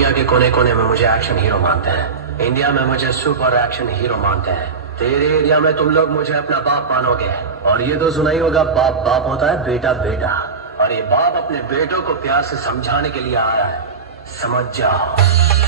दुनिया के कोने कोने में मुझे एक्शन हीरो मानते हैं। इंडिया में मुझे सुपर एक्शन हीरो मानते हैं। तेरे एरिया में तुम लोग मुझे अपना बाप मानोगे, और ये तो सुना ही होगा, बाप बाप होता है, बेटा बेटा। और ये बाप अपने बेटों को प्यार से समझाने के लिए आया है, समझ जाओ।